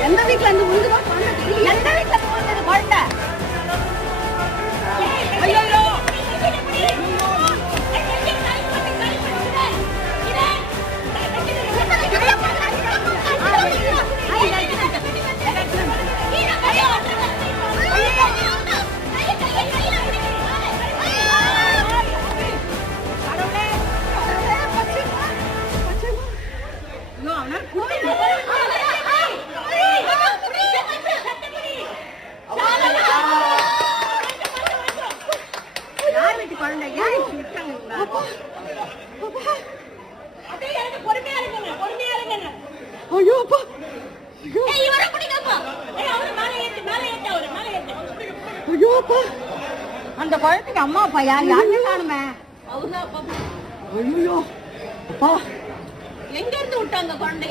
எந்த வீட்டுல இருந்து முழுதுதான் எந்த வீட்டுல போனது குழந்தை அந்த குழந்தைக்கு அம்மா அப்பா யாருமே காணுமே. எங்க இருந்து விட்டாங்க குழந்தைய?